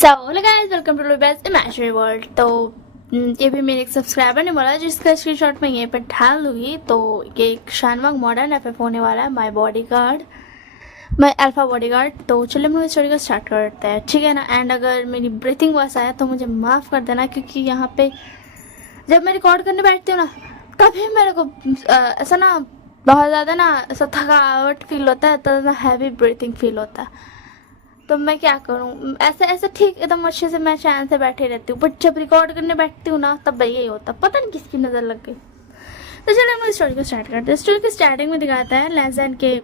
So hello guys, welcome to best imaginary world. तो ये भी मेरे एक सब्सक्राइबर ने बोला जिसका स्क्रीनशॉट मैं यहीं पर डाल दूंगी। तो ये एक शानवांग मॉडर्न एफएफ होने वाला है, my bodyguard, my alpha bodyguard. तो चलिए हम लोग स्टोरी को स्टार्ट करते हैं, ठीक है ना। एंड अगर मेरी ब्रीथिंग वॉइस आया तो मुझे माफ़ कर देना, क्योंकि यहाँ पे जब मैं रिकॉर्ड करने बैठती हूँ ना, तभी मेरे को ऐसा ना बहुत ज़्यादा ना ऐसा थकावट फील होता है, तो ना हैवी ब्रीथिंग फील होता है। तो मैं क्या करूँ, ऐसे ऐसे ठीक एकदम अच्छे से मैं चैन से बैठी रहती हूँ, बट जब रिकॉर्ड करने बैठती हूँ ना तब यही होता, पता नहीं किसकी नज़र लग गई। तो चलो हम स्टोरी को स्टार्ट करते हैं। स्टोरी के स्टार्टिंग में दिखाता है लेजेंड के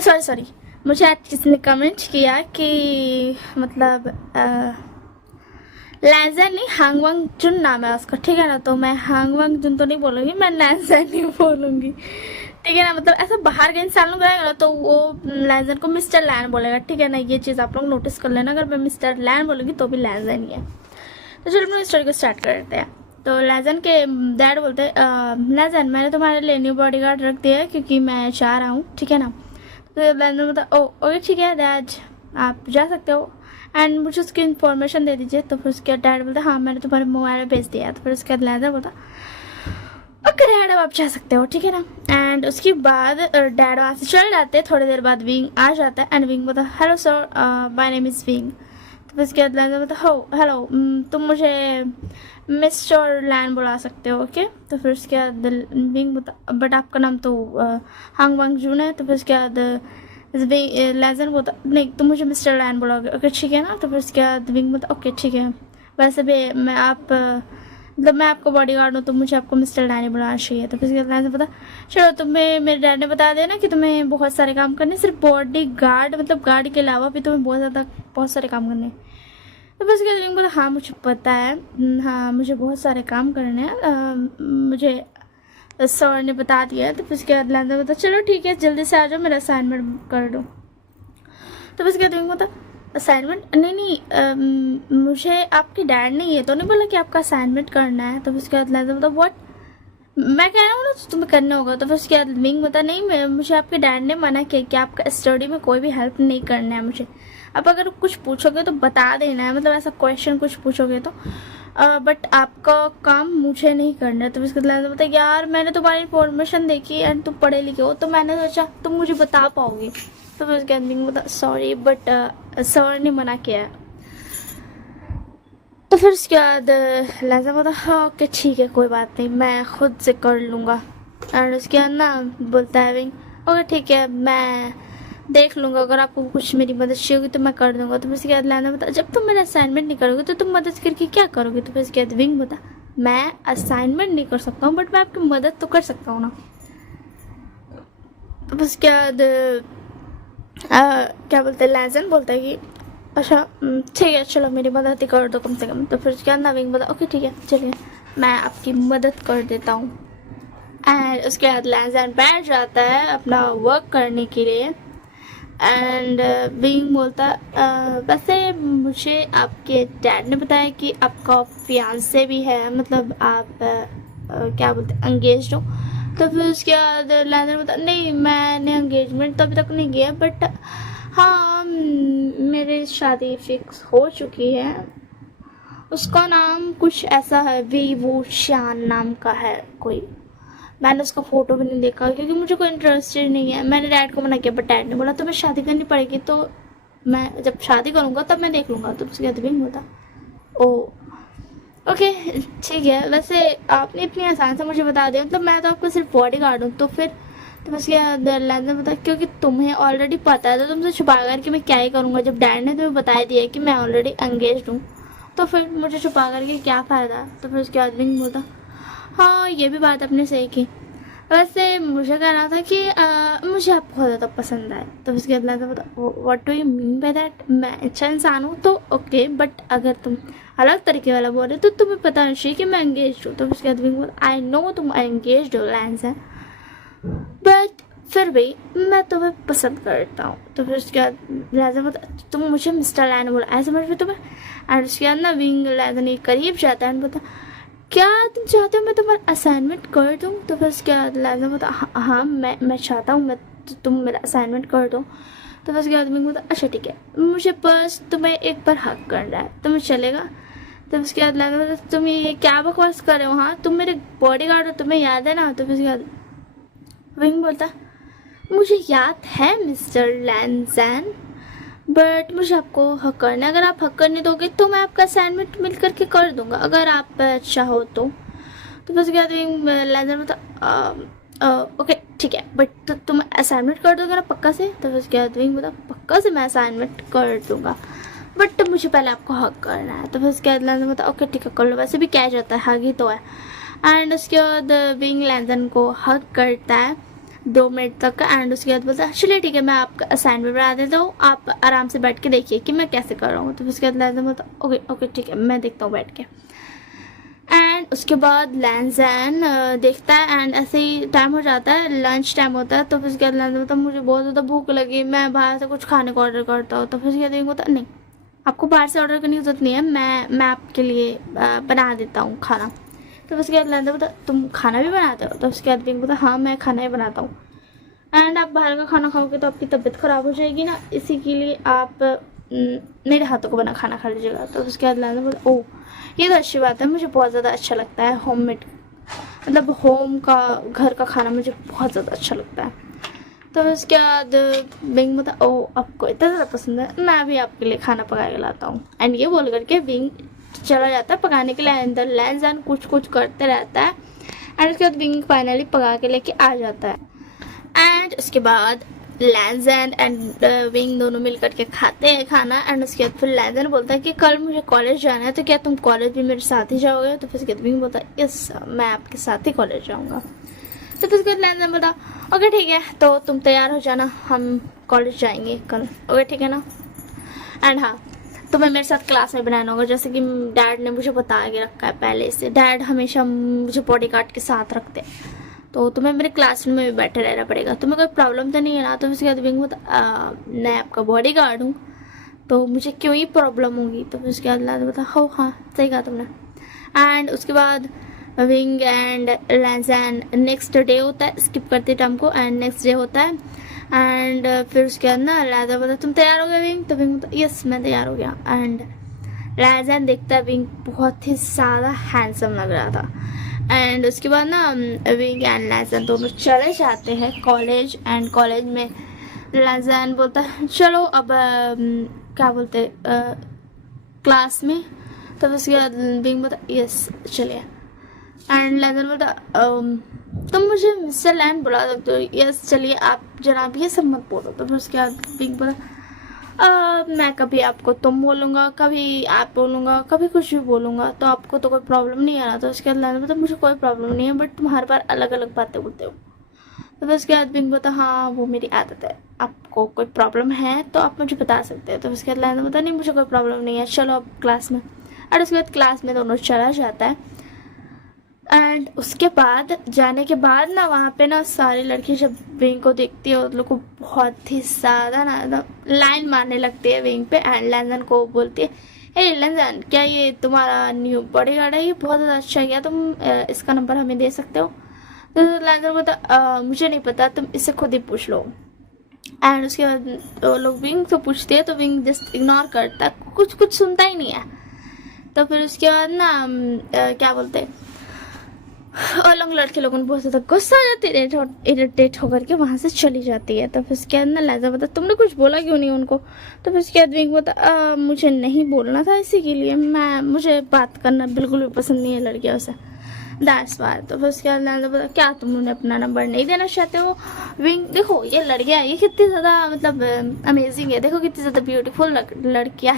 सॉरी मुझे आज किसी ने कमेंट किया कि मतलब लेजेंड नहीं, हांगवांग जुन नाम है उसका, ठीक है ना। तो मैं हांगवांग जुन तो नहीं बोलूँगी, मैं लेजेंड ही बोलूँगी, ठीक है ना। मतलब ऐसा बाहर के इंसान लोग रहेगा ना तो वो लेजेंड को मिस्टर लैन बोलेगा, ठीक है ना। ये चीज़ आप लोग नोटिस कर लेना, अगर मैं मिस्टर लैन बोलूँगी तो भी लेजेंड ही है। तो चलो अपनी स्टोरी को स्टार्ट करते हैं। तो लेजेंड के डैड बोलते हैं, लेजेंड मैंने तुम्हारे लिए न्यू बॉडीगार्ड रख दिया है क्योंकि मैं चाह रहा हूँ, ठीक है ना। तो लेजेंड बोलता ओ ओके ठीक है डैड, आप जा सकते हो एंड मुझे उसकी इन्फॉर्मेशन दे दीजिए। तो फिर उसके डैड बोलता हाँ मैंने तुम्हारे मोबाइल में भेज दिया है। तो फिर उसके बाद लेजेंड बोलता ओके डैड अब आप जा सकते हो, ठीक है ना। एंड उसके बाद डैड वहाँ से चले जाते हैं। थोड़ी देर बाद विंग आ जाता है एंड विंग बोलता hello sir, my name is wing. तो फिर उसके बाद लैन बोलता हो हेलो, तुम मुझे मिस्टर लैन बुला सकते हो, ओके। तो फिर उसके बाद विंग बोलता बट आपका नाम तो हांग वांग जून है। तो फिर उसके बाद लेजन बोलता नहीं तुम मुझे मिस्टर लैन बुलाओगे, ओके ठीक है ना। तो फिर उसके बाद विंग बोलता ओके ठीक है, वैसे भी मैं आप मतलब मैं आपको बॉडीगार्ड हूँ तो मुझे आपको मिस्टर लैन बुलाना चाहिए। तो फिर उसके बाद पता चलो तुम्हें मेरे डैड ने बता दिया ना कि तुम्हें बहुत सारे काम करने, सिर्फ बॉडी गार्ड मतलब गार्ड के अलावा भी तुम्हें बहुत सारे काम करने। तो बस उसके बाद बोला हाँ मुझे पता है, हाँ मुझे बहुत सारे काम करने हैं, मुझे सर ने बता दिया है। तो फिर उसके बाद लैंडर बोलता चलो ठीक है जल्दी से आ जाओ, मेरा असाइनमेंट कर दो। तो फिर उसके बाद बोलता असाइनमेंट नहीं नहीं, मुझे आपके डैड ने ये तो नहीं बोला कि आपका असाइनमेंट करना है। तो फिर उसके बाद लैंडर बोलता व्हाट, मैं कह रहा हूँ ना तो तुम्हें करना होगा। तो फिर उसके बाद विंग बता नहीं मुझे आपके डैड ने मना किया कि आपका स्टडी में कोई भी हेल्प नहीं करना है मुझे। अब अगर कुछ पूछोगे तो बता देना है, मतलब ऐसा क्वेश्चन कुछ पूछोगे तो, बट आपका काम मुझे नहीं करना है। तो उसके बाद बता यार मैंने तुम्हारी इन्फॉर्मेशन देखी एंड तुम पढ़े लिखे हो तो मैंने सोचा तुम मुझे बता पाओगे। तो फिर उसके बाद विंग बता सॉरी बट सर ने मना किया है। तो फिर उसके बाद लाजा बोला हाँ ओके ठीक है कोई बात नहीं मैं खुद से कर लूँगा। और उसके बाद ना बोलता है विंग ओके ठीक है मैं देख लूँगा, अगर आपको कुछ मेरी मदद चाहिए होगी तो मैं कर दूँगा। तो फिर उसके बाद लाजा बता जब तुम मेरा असाइनमेंट नहीं करोगे तो तुम मदद करके क्या करोगे। तो फिर उसके बाद विंग बता मैं असाइनमेंट नहीं कर सकता हूँ बट मैं आपकी मदद तो कर सकता हूँ ना। तो फिर उसके बाद क्या बोलते हैं लेजेंड बोलता है कि अच्छा ठीक है चलो मेरी मदद ही कर दो कम से कम। तो फिर उसके बाद नवीन बोला ओके ठीक है चलिए मैं आपकी मदद कर देता हूँ। एंड उसके बाद लेजेंड बैठ जाता है अपना वर्क करने के लिए। एंड विंग बोलता वैसे मुझे आपके डैड ने बताया कि आपका फियांसे भी है, मतलब आप क्या बोलते हैं एंगेज्ड हो। तो फिर उसके बाद लेजेंड बोलता नहीं मैंने एंगेजमेंट तो अभी तक नहीं किया बट हाँ मेरी शादी फिक्स हो चुकी है। उसका नाम कुछ ऐसा है वी वो श्यान नाम का है कोई, मैंने उसका फ़ोटो भी नहीं देखा क्योंकि मुझे कोई इंटरेस्टेड नहीं है। मैंने डैड को मना किया बट डैड ने बोला तुम्हें शादी करनी पड़ेगी तो मैं जब शादी करूँगा तब मैं देख लूँगा। तो उसके बाद भी होता ओ ओके ठीक है, वैसे आपने इतनी आसान से मुझे बता दिया, मतलब मैं तो आपको सिर्फ बॉडी गार्ड हूँ। तो फिर तो उसके लेंदर बता क्योंकि तुम्हें ऑलरेडी पता है तो तुमसे छुपा कर कि मैं क्या ही करूँगा, जब डैड ने तुम्हें बता दिया कि मैं ऑलरेडी एंगेज्ड हूँ तो फिर मुझे छुपा करके क्या फ़ायदा। तो फिर उसके बाद विंग बोलता हाँ ये भी बात आपने सही की, वैसे मुझे कहना था कि मुझे आप बहुत ज़्यादा पसंद आए। तो उसके बाद लेंदर बोलता what do you mean by that, मैं अच्छा इंसान हूँ तो ओके बट अगर तुम अलग तरीके वाला बोल रहे तो तुम्हें पता नहीं चाहिए कि मैं एंगेज हूँ। तो उसके बाद विंग बोलता आई नो तुम एंगेज हो लैंस है बट फिर भी मैं तुम्हें पसंद करता हूँ। तो फिर उसके बाद लिहाजा बता तुम मुझे मिस्टर लैन बोला ऐसे समझ में तुम्हें। एंड उसके बाद ना विंग लैन करीब जाता है बोलता क्या तुम चाहते हो मैं तुम्हारा असाइनमेंट कर दूँ। तो फिर उसके बाद लैन बोलता हाँ मैं चाहता हूँ मैं तुम मेरा असाइनमेंट कर दो। तो बस उसके बाद विंग बोलता अच्छा ठीक है, मुझे बस तुम्हें एक बार हक करना है, तुम्हें चलेगा? तो उसके बाद लैंजन बोलता तुम ये क्या बकवास कर रहे हो, हाँ तुम मेरे बॉडीगार्ड हो, तुम्हें याद है ना? तो उसके बाद विंग बोलता मुझे याद है मिस्टर लैंजन, बट मुझे आपको हक करना है, अगर आप हक करने दोगे तो मैं आपका असाइनमेंट मिल करके कर दूंगा, अगर आप चाहो तो। तो बस क्या लैंजर बोलता ओके ठीक है, बट तो तुम असाइनमेंट कर दोगे ना पक्का से? तो बस क्या बोलता पक्का से मैं असाइनमेंट कर दूंगा, बट मुझे पहले आपको हक करना है। तो बस क्या लैंजर बोलता ओके ठीक है कर लो, वैसे भी क्या जाता है, हक ही तो है। एंड उसके बाद विंग लैंजन को हक करता है 2 मिनट तक, एंड उसके बाद बोलता है चलिए ठीक है मैं आपका असाइनमेंट बना देता हूँ, आप आराम से बैठ के देखिए कि मैं कैसे कर रहा हूँ। तो उसके बाद लैंजन बोलता ओके ओके ठीक है मैं देखता हूँ बैठ के। एंड उसके बाद लैंजन देखता है, एंड ऐसे ही टाइम हो जाता है, लंच टाइम होता है। तो फिर उसके बाद लैंजन बोलता मुझे बहुत ज़्यादा भूख लगी, मैं बाहर से कुछ खाने को ऑर्डर करता हूँ। तो फिर उसके बाद बोलता नहीं आपको बाहर से ऑर्डर करने की जरूरत नहीं है, मैं आपके लिए बना देता हूँ खाना। तो उसके बाद लैंजन बोलता तुम खाना भी बनाते हो? तो उसके बाद विंग बोलता हाँ मैं खाना ही बनाता हूँ। एंड आप बाहर का खाना खाओगे तो आपकी तबीयत ख़राब हो जाएगी ना, इसी के लिए आप मेरे हाथों को बना खाना खा लीजिएगा। तो उसके बाद लैंजन बोलता ओह ये तो अच्छी बात है, मुझे बहुत ज़्यादा अच्छा लगता है होममेड, मतलब होम का घर का खाना मुझे बहुत ज़्यादा अच्छा लगता है। तो उसके बाद विंग बोलता ओह आपको इतना ज़्यादा पसंद है, मैं भी आपके लिए खाना पका के लाता हूँ। एंड ये बोल करके विंग चला जाता है पकाने के लिए, अंदर लैंजन कुछ कुछ करते रहता है। एंड उसके बाद विंग फाइनली पका के लेके आ जाता है। एंड उसके बाद लैंजन एंड विंग दोनों मिल करके खाते हैं खाना। एंड उसके बाद फिर लैंजन बोलता है कि कल मुझे कॉलेज जाना है, तो क्या तुम कॉलेज भी मेरे साथ ही जाओगे? तो फिर उसके बाद विंग बोलता है यस मैं आपके साथ ही कॉलेज जाऊँगा। तो फिर उसके बाद लैंजन बोलता ओके ठीक है तो तुम तैयार हो जाना, हम कॉलेज जाएंगे कल, ओके ठीक है ना? एंड हाँ तुम्हें मेरे साथ क्लास में बनाना होगा, जैसे कि डैड ने मुझे बता के रखा है पहले से, डैड हमेशा मुझे बॉडीगार्ड के साथ रखते हैं, तो तुम्हें मेरे क्लासरूम में भी बैठे रहना पड़ेगा, तुम्हें कोई प्रॉब्लम तो नहीं है ना? तो उसके बाद विंग बोलता मैं आपका बॉडीगार्ड हूँ तो मुझे क्यों ही प्रॉब्लम होगी? तो उसके बाद लैंजन बोलता हो हाँ सही कहा तुमने। एंड उसके बाद विंग एंड लैंजन नेक्स्ट डे होता है, स्किप करते टाइम को, एंड नेक्स्ट डे होता है। एंड फिर उसके बाद ना लैंजन बोलता तुम तैयार हो गए विंग? तो विंग बोलता यस मैं तैयार हो गया। एंड लैंजन देखता है विंग बहुत ही ज़्यादा हैंडसम लग रहा था। एंड उसके बाद ना विंग एंड लैंजन दोनों चले जाते हैं कॉलेज। एंड कॉलेज में लैंजन बोलता है चलो अब क्या बोलते क्लास में। तो उसके बाद विंग बोलता यस चलिए। एंड लैंजन बोलता तुम मुझे मिस्टर लैंड बुला सकते हो? यस चलिए आप जनाब ये सब मत बोलो। तो फिर उसके बाद विंग बोला मैं कभी आपको तुम बोलूँगा, कभी आप बोलूँगा, कभी कुछ भी बोलूँगा, तो आपको तो कोई प्रॉब्लम नहीं है ना? तो उसके बाद लैंजन बोलता मुझे कोई प्रॉब्लम नहीं है, बट तुम हर बार अलग अलग बातें बोलते हो। तो फिर उसके बाद विंग बोलता हाँ वो मेरी आदत है, आपको कोई प्रॉब्लम है तो आप मुझे बता सकते हैं। तो उसके बाद लैंजन बोलता नहीं मुझे कोई प्रॉब्लम नहीं है, चलो अब क्लास में। और उसके बाद क्लास में दोनों चला जाता है। एंड उसके बाद जाने के बाद ना वहाँ पे ना सारी लड़की जब विंग को देखती है उन लोग को बहुत ही ज़्यादा ना लाइन मारने लगती है विंग पे। एंड लैंजन को बोलती है हे लैंजन क्या ये तुम्हारा न्यू बॉडीगार्ड है? ये बहुत ज़्यादा अच्छा है, क्या तुम इसका नंबर हमें दे सकते हो? तो लैंजन बोलता मुझे नहीं पता, तुम इससे खुद ही पूछ लो। एंड उसके बाद वो लोग विंग से पूछते हैं तो विंग जस्ट इग्नोर करता, कुछ सुनता ही नहीं है। तो फिर उसके बाद ना क्या बोलते हैं और लोग लड़के लोगों को बहुत ज़्यादा गुस्सा आ जाती है, इरिटेट होकर के वहाँ से चली जाती है। तो फिर उसके बाद ना लैंजन बोलता तुमने कुछ बोला क्यों नहीं उनको? तो फिर उसके बाद विंग बोलता मुझे नहीं बोलना था, इसी के लिए मुझे बात करना बिल्कुल भी पसंद नहीं है लड़कियों से, दैट्स वाई। तो फिर उसके बाद लैंजन बोलता क्या तुम उन्हें अपना नंबर नहीं देना चाहते हो? विंग देखो ये लड़कियाँ ये कितनी ज़्यादा मतलब अमेजिंग है, देखो कितनी ज़्यादा ब्यूटीफुल लड़कियाँ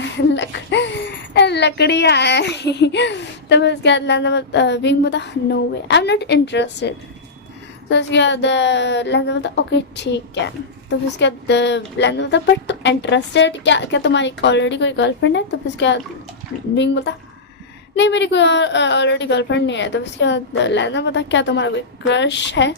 लकड़ियाँ हैं। तो फिर उसके बाद लैंजन विंग बोलता no way I am not interested. तो उसके बाद लैंजन बोलता ओके ठीक है। तो फिर उसके बाद लैंजन बोलता बट तुम इंटरेस्टेड क्या तुम्हारी ऑलरेडी कोई गर्लफ्रेंड है? तो फिर उसके बाद विंग बोलता नहीं मेरी कोई ऑलरेडी गर्लफ्रेंड नहीं है। तो उसके बाद लैंजन बोलता क्या तुम्हारा कोई क्रश है?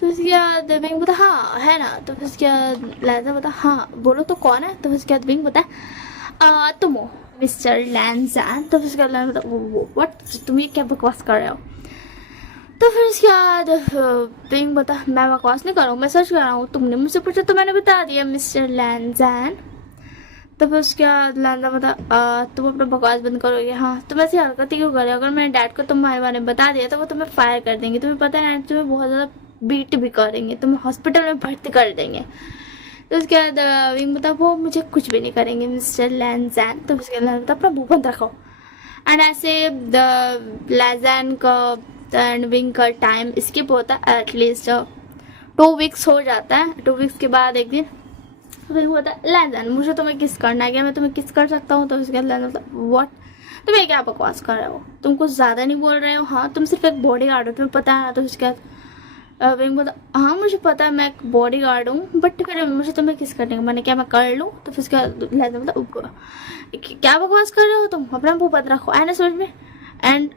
तो उसके बाद विंग बोलता हाँ है ना। तो फिर उसके बाद लैंजन बोलता हाँ बोलो तो कौन है? तो फिर उसके बाद विंग बोलता तुम हो मिस्टर लैंजन। तो फिर उसके बाद लैंजन बोलता वो व्हाट तुम ये क्या बकवास कर रहे हो? तो फिर उसके बाद बिंग बता, मैं बकवास नहीं कर रहा हूँ, मैं सच कर रहा हूँ, तुमने मुझसे पूछा तो मैंने बता दिया मिस्टर लैंजैन। तो फिर उसके बाद लैंजा बता, तुम अपना बकवास बंद करोगे? हाँ, तुम ऐसी हरकतें क्यों कर रहे हो? अगर मैंने डैड को तुम्हारे बारे में बता दिया तो वो तुम्हें फायर कर देंगे, तुम्हें पता है ना, तुम्हें बहुत ज़्यादा बीट भी करेंगे, तुम्हें हॉस्पिटल में भर्ती कर देंगे। तो उसके बाद विंग बता, वो मुझे कुछ भी नहीं करेंगे मिस्टर लैंजैन। तो उसके बाद बता, अपना मुंह बंद रखो। एंड ऐसे लैंजैन का एंड विंग का टाइम स्किप होता है, एटलीस्ट 2 वीक्स हो जाता है। 2 वीक्स के बाद एक दिन फिर होता है, लैंजैन मुझे तुम्हें किस करना है, क्या मैं तुम्हें किस कर सकता हूँ? तो उसके बाद लैंजैन बोलता, व्हाट, तुम ये क्या बकवास कर रहे हो? तुम कुछ ज़्यादा नहीं बोल रहे हो? हाँ, तुम सिर्फ एक बॉडी गार्ड हो, तुम्हें पता है ना? तो उसके बाद विंग बोलता, हाँ मुझे पता है मैं एक बॉडी गार्ड हूँ, बट फिर मुझे तुम्हें किस करने का, मैंने क्या मैं कर लूँ? तो फिर उसके बाद लैंजैन बोलता, क्या बकवास कर रहे हो तुम? अपना मुँह बंद रखो। एंड समझ में, एंड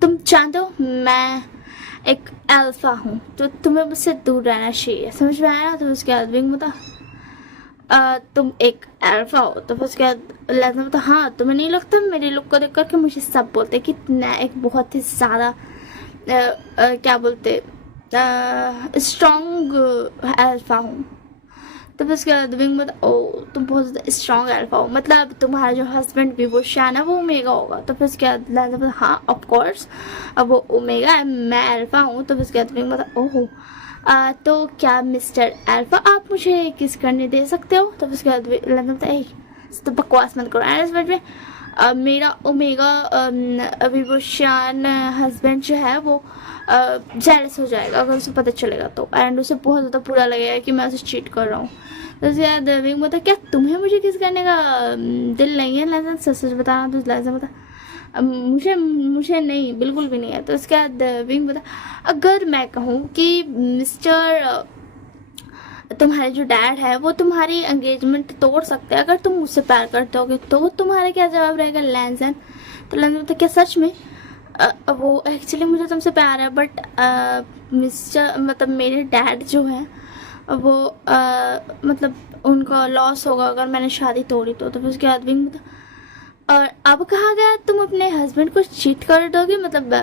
तुम जानते हो मैं एक अल्फा हूँ, तो तुम्हें मुझसे दूर रहना चाहिए, समझ में आया ना? तो उसके बाद विंग बता, तुम एक अल्फा हो? तो फिर उसके बाद लैंजैन बता, हाँ तुम्हें नहीं लगता? मेरे लुक को देख करके मुझे सब बोलते कि मैं एक बहुत ही ज़्यादा क्या बोलते स्ट्रॉन्ग अल्फा हूँ। तो फिर उसके बाद विंग बता, ओ तुम बहुत ज़्यादा स्ट्रॉन्ग अल्फा हो, मतलब तुम्हारा जो हस्बैंड भी वो शान है वो ओमेगा होगा। तो फिर उसके बाद लैंजैन बता, हाँ ऑफ कोर्स, अब वो ओमेगा है, मैं अल्फा हूँ। तो फिर उसके बाद विंग बता, ओहो तो क्या मिस्टर अल्फा आप मुझे किस करने दे सकते हो? तो उसके बाद लैंजैन बता, तो बकवास मत करो। एंड समझ में, मेरा ओमेगा विभूषण हस्बैंड जो है वो जेलस हो जाएगा अगर उसे पता चलेगा तो, एंड उसे बहुत ज़्यादा बुरा लगेगा कि मैं उसे चीट कर रहा हूँ। तो उसके बाद विंग बता, क्या तुम्हें मुझे किस करने का दिल नहीं है लैंजैन? सच सच बताना। तो लैंजैन बता, मुझे मुझे नहीं, बिल्कुल भी नहीं है। तो उसके बाद विंग बता, अगर मैं कहूँ कि मिस्टर तुम्हारे जो डैड है वो तुम्हारी एंगेजमेंट तोड़ सकते हैं अगर तुम मुझसे प्यार करते होगे, तो तुम्हारा क्या जवाब रहेगा लैंजैन? तो लैंजैन बता, क्या सच में? वो एक्चुअली मुझे तुमसे प्यार है, बट मिस्टर मतलब मेरे डैड जो है वो मतलब उनका लॉस होगा अगर मैंने शादी तोड़ी तो। फिर उसके बाद विंग बता, और अब कहा गया तुम अपने हस्बैंड को चीट कर दोगे, मतलब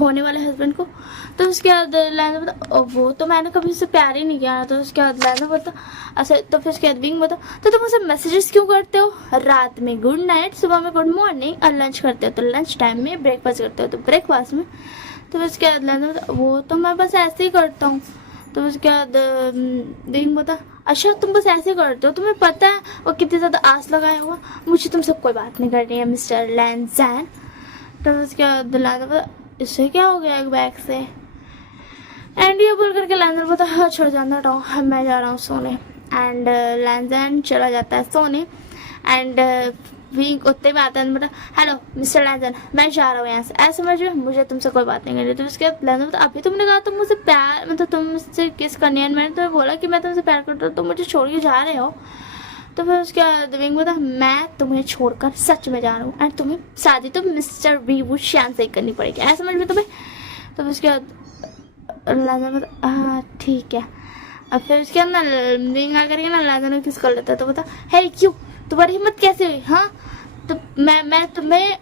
होने वाले हस्बैंड को? तो उसके बाद लैंजैन बता, वो तो मैंने कभी उससे प्यार ही नहीं किया। तो उसके बाद लैंजैन बता, अच्छा तो फिर उसके बाद विंग बता, तो तुम उसे मैसेजेस क्यों करते हो? रात में गुड नाइट, सुबह में गुड मॉर्निंग, और लंच करते हो तो लंच टाइम में, ब्रेकफास्ट करते हो तो ब्रेकफास्ट में। तो फिर उसके बाद लैंजैन बता, वो तो मैं बस ऐसे ही करता हूँ। तो उसके बाद विंग बता, अच्छा तुम बस ऐसे करते हो, तुम्हें पता है वो कितनी ज़्यादा आस लगाया हुआ? मुझे तुमसे कोई बात नहीं करनी है मिस्टर लैंजैन। तो उसके बाद लैंजैन बता, इससे क्या हो गया एक बैग से? एंड ये बोल करके लैंजैन बता, हाँ छोड़ जाना, हटाओ मैं जा रहा हूँ सोने। एंड लैंजैन चला जाता है सोने। एंड विंग उतने में आता है, बता, हेलो मिस्टर लैंजैन, मैं जा रहा हूँ यहाँ से, ऐसे समझ में, मुझे तुमसे कोई बात नहीं करनी। तो उसके बाद लैंजैन बता, अभी तुमने कहा तुम मुझसे प्यार, मतलब तुम मुझसे किस करनी है, मैंने तुम्हें बोला कि मैं तुमसे प्यार करता हूँ, तुम मुझे छोड़ के जा रहे हो। तो फिर उसके बाद विंग बता, मैं तुम्हें छोड़कर सच में जा रहा हूँ, एंड तुम्हें शादी तो मिस्टर विभूषण से ही करनी पड़ेगी, ऐसा समझ में तुम्हें? तो उसके बाद लैंजैन बता, हाँ ठीक है। अब फिर उसके बाद ना विंग आ करके ना लैंजैन को किस कर लेता है। तो बता, है क्यों, तुम्हारी हिम्मत कैसे हुई? हाँ, तो मैं तुम्हें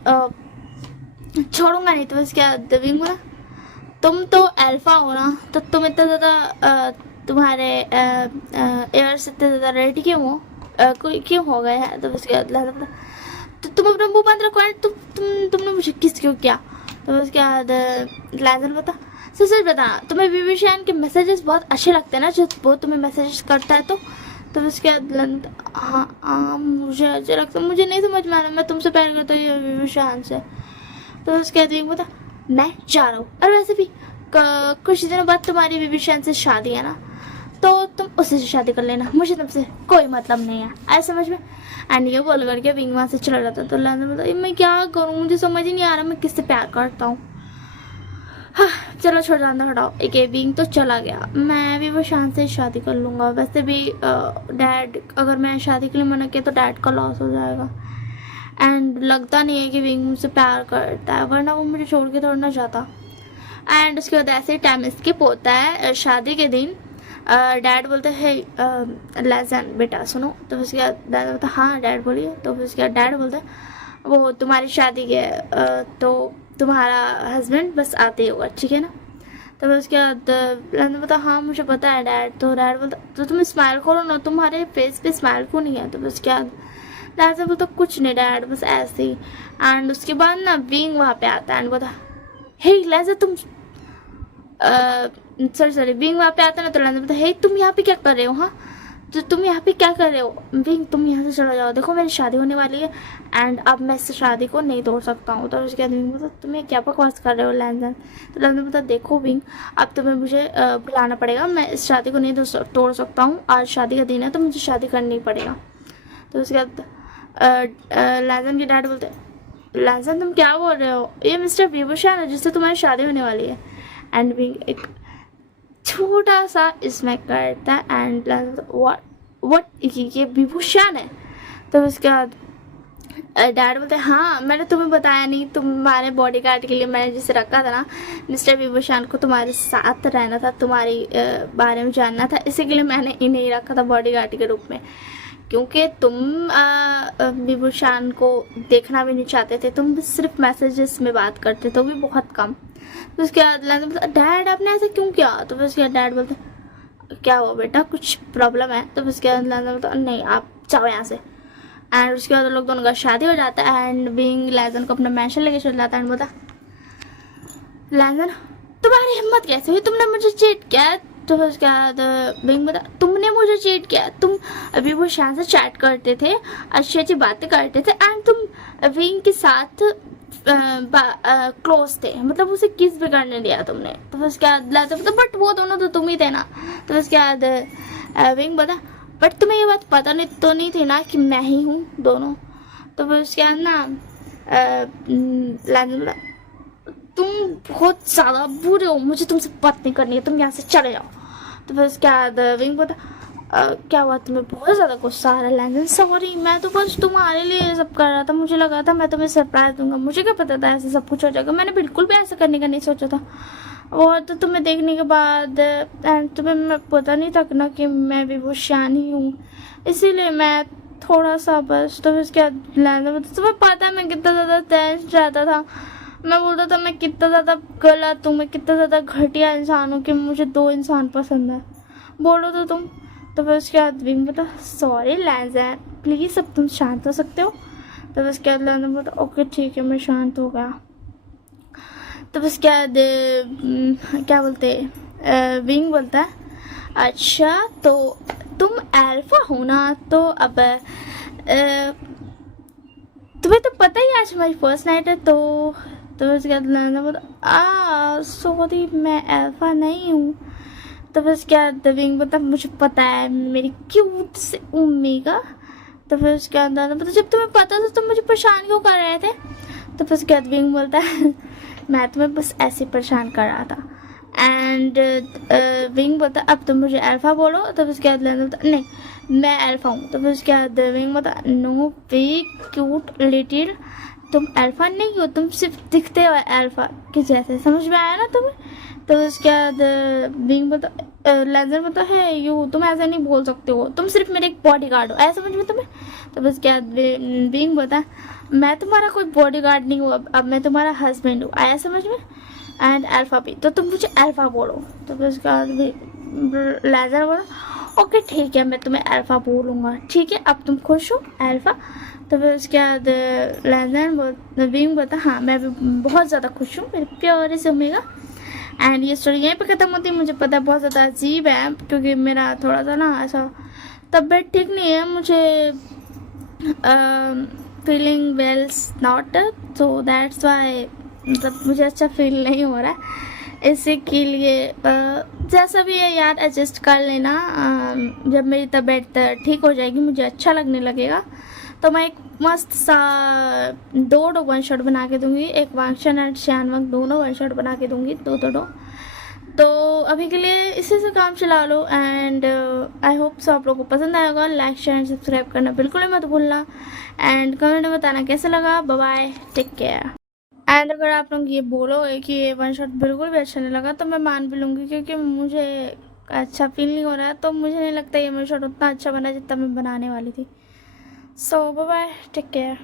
छोड़ूंगा नहीं। तो उसके बाद विंग बोला, तुम तो अल्फा हो ना, तो तुम इतना ज़्यादा तुम्हारे एयर से इतना ज़्यादा रेडी क्यों हो, कोई क्यों हो गया है? तो उसके बाद लैंजैन बोला, तो तुम अपना मुंह बंद रखो, तुमने मुझे किस क्यों किया? तो उसके बाद लैंजैन बता, सच बता, तुम्हें विभूषण के मैसेजेस बहुत अच्छे लगते हैं ना, जो वो तुम्हें मैसेजेस करता है? तो उसके बाद हाँ मुझे अच्छा लगता, मुझे नहीं समझ में आ रहा, मैं तुमसे प्यार करता हूँ विभूषण से। तो उसके बाद बता, मैं जा रहा हूँ, और वैसे भी कुछ दिनों बाद तुम्हारी विभूषण से शादी है ना, तो तुम उसी से शादी कर लेना, मुझे तुमसे कोई मतलब नहीं है, ऐसे समझ में? एंड ये बोल करके विंग वहाँ से चला जाता। तो लैंजैन बता, मैं क्या करूँ, मुझे समझ ही नहीं आ रहा मैं किससे प्यार करता हूँ। हाँ चलो छोड़ जाना, हटाओ। एक विंग तो चला गया, मैं भी वो शान से शादी कर लूँगा। वैसे भी डैड, अगर मैं शादी के लिए मना किया तो डैड का लॉस हो जाएगा, एंड लगता नहीं है कि विंग मुझसे प्यार करता है, वरना वो मुझे छोड़ के थोड़ा ना जाता। एंड उसके बाद ऐसे टाइम स्किप होता है शादी के दिन। डैड बोलते हैं, लैंजैन बेटा सुनो। तो उसके बाद डैड बोलता, हाँ डैड बोलिए। तो उसके बाद डैड बोलते हैं, वो तुम्हारी शादी के तो तुम्हारा हस्बैंड बस आते ही होगा, ठीक है ना। तब उसके बाद लैंजन बोलता हाँ मुझे पता है डैड। तो डैड बोलता तो तुम स्माइल करो ना, तुम्हारे फेस पे स्माइल क्यों नहीं है। तो उसके बाद लैंजन बोलता कुछ नहीं डैड, बस ऐसे ही। एंड उसके बाद ना विंग वहाँ पे आता है एंड बोलता हे लैंजन तुम सॉरी विंग वहाँ पे आता है ना। तो लैंजन बोलता हे तुम यहाँ पे क्या कर रहे हो, हाँ तो तुम यहाँ पे क्या कर रहे हो विंग, तुम यहाँ से चला जाओ, देखो मेरी शादी होने वाली है एंड अब मैं इस शादी को नहीं तोड़ सकता हूँ। तो उसके बाद विंग बोलता तुम्हें क्या बकवास कर रहे हो लैंजन। तो लैंजन बोलता देखो विंग अब तुम्हें मुझे बुलाना पड़ेगा, मैं इस शादी को नहीं तोड़ सकता हूँ, आज शादी का दिन है तो मुझे शादी करनी ही पड़ेगा। तो उसके बाद लैंजन के डैड बोलते लैंजन तुम क्या बोल रहे हो, ये मिस्टर विभूषण है जिससे तुम्हारी शादी होने वाली है। एंड विंग एक छोटा सा इसमें करता है एंड व्हाट ये विभूषण है। तो उसके बाद डैड बोलते हैं हाँ मैंने तुम्हें बताया नहीं, तुम्हारे बॉडी गार्ड के लिए मैंने जिसे रखा था ना मिस्टर विभूषण को, तुम्हारे साथ रहना था, तुम्हारी बारे में जानना था, इसी के लिए मैंने इन्हें ही रखा था बॉडी गार्ड के रूप में, क्योंकि तुम विभूषण को देखना भी नहीं चाहते थे, तुम सिर्फ मैसेजेस में बात करते थे, वो भी बहुत कम। तो उसके बाद लैंजन बोलता डैड आपने ऐसा क्यों किया। तो फिर उसके बाद डैड बोलते क्या हुआ बेटा कुछ प्रॉब्लम है। तो फिर उसके बाद लैंजन बोलता नहीं आप जाओ यहाँ से। एंड उसके बाद लोग दोनों का शादी हो जाता है एंड विंग लैंजन को अपना मैंशन लेके चल जाता है एंड बोलता लैंजन तुम्हारी हिम्मत कैसे हुई, तुमने मुझे चीट किया। तो फिर उसके बाद विंग बोलता तुमने मुझे चीट किया, तुम विभूषण से चैट करते थे, अच्छी अच्छी बातें करते थे एंड तुम विंग के साथ क्लोज थे, मतलब उसे किस भी करने दिया तुमने। तो फिर उसके बाद लैंजन बोलता बट वो दोनों तो तुम ही थे ना। तो उसके बाद विंग बोलता बट तुम्हें ये बात पता नहीं थी ना कि मैं ही हूँ दोनों। तो फिर उसके बाद ना लैंजन बोला तुम बहुत ज़्यादा बुरे हो, मुझे तुमसे बात नहीं करनी है, तुम यहाँ से चले जाओ। तो फिर उसके बाद विंग बोलता क्या हुआ तुम्हें बहुत ज़्यादा गुस्सा आ रहा है लैंजन, सॉरी मैं तो बस तुम्हारे लिए ये सब कर रहा था, मुझे लगा था मैं तुम्हें सरप्राइज दूंगा, मुझे क्या पता था ऐसे सब कुछ हो जाएगा, मैंने बिल्कुल भी ऐसा करने का नहीं सोचा था। और तो तुम्हें देखने के बाद एंड तुम्हें मैं पता नहीं था ना कि मैं विभूषण ही हूँ, इसीलिए मैं थोड़ा सा बस। तो उसके बाद लैंजन तुम्हें पता है मैं कितना ज़्यादा टेंस रहता था, मैं बोलता था मैं कितना ज़्यादा गलत हूँ, मैं कितना ज़्यादा घटिया इंसान हूँ कि मुझे दो इंसान पसंद है, बोलो तो तुम। तो फिर उसके बाद विंग बोलता सॉरी लैंजन प्लीज़ अब तुम शांत हो सकते हो। तो फिर उसके बाद लैंजन बोलता ओके ठीक है मैं शांत हो गया। तो फिर उसके बाद क्या बोलते विंग बोलता है अच्छा तो तुम अल्फा हो ना, तो अब तुम्हें तो पता ही आज हमारी फर्स्ट नाइट है। तो उसके बाद लैंजन बोलता सॉरी मैं अल्फा नहीं हूँ। तो फिर उसके बाद विंग बोलता मुझे पता है मेरी क्यूट से ओमेगा। तो फिर उसके बाद जब तुम्हें पता था तुम मुझे परेशान क्यों कर रहे थे। तो फिर उसके बाद विंग बोलता है मैं तुम्हें बस ऐसे परेशान कर रहा था। एंड विंग बोलता अब तुम मुझे अल्फा बोलो। तो फिर उसके बाद लैंजन बोलता नहीं मैं अल्फा हूँ। तो फिर उसके बाद विंग बोलता नो वे क्यूट लिटिल, तुम अल्फा नहीं हो, तुम सिर्फ दिखते हो अल्फा के जैसे, समझ में आया ना तुम्हें। तो उसके बाद विंग बोलता लैंजन बोलता है यू तुम ऐसा नहीं बोल सकते हो, तुम सिर्फ मेरे एक बॉडी गार्ड हो, ऐसा समझ में तुम्हें। तो उसके बाद विंग बोलता मैं तुम्हारा कोई बॉडी गार्ड नहीं हूँ, अब मैं तुम्हारा हस्बैंड हूँ, आया समझ में। एंड अल्फा भी, तो तुम मुझे अल्फा बोलो। तो फिर उसके बाद लैंजन बोला ओके ठीक है मैं तुम्हें अल्फा बोलूँगा, ठीक है अब तुम खुश हो अल्फा। तो फिर उसके बाद लैंजन विंग बोलता हाँ मैं भी बहुत ज़्यादा खुश हूँ, मेरे प्यारे से ओमेगा। एंड ये स्टोरी यहीं पे ख़त्म होती है। मुझे पता है बहुत ज़्यादा अजीब है क्योंकि मेरा थोड़ा सा ना ऐसा तबीयत ठीक नहीं है, मुझे फीलिंग वेल्स नॉट, तो दैट्स वाई मतलब मुझे अच्छा फील नहीं हो रहा है, इसी के लिए जैसा भी है यार एडजस्ट कर लेना। जब मेरी तबीयत ठीक हो जाएगी मुझे अच्छा लगने लगेगा तो मैं एक मस्त सा दो वन शॉट बना के दूंगी, एक वांगशन एंड श्यानवंग दोनों वन शॉट बना के दूंगी दो। तो अभी के लिए इसी से काम चला लो एंड आई होप सो आप लोगों को पसंद आया होगा। लाइक शेयर एंड सब्सक्राइब करना बिल्कुल ही मत भूलना एंड कमेंट में बताना कैसा लगा। Bye bye take care. And अगर आप लोग ये बोलोगे कि ये वन शॉट बिल्कुल भी अच्छा नहीं लगा तो मैं मान भी लूँगी, क्योंकि मुझे अच्छा फील नहीं हो रहा है, तो मुझे नहीं लगता ये वन शॉट उतना अच्छा बना जितना मैं बनाने वाली थी। सो बाय बाय टेक केयर।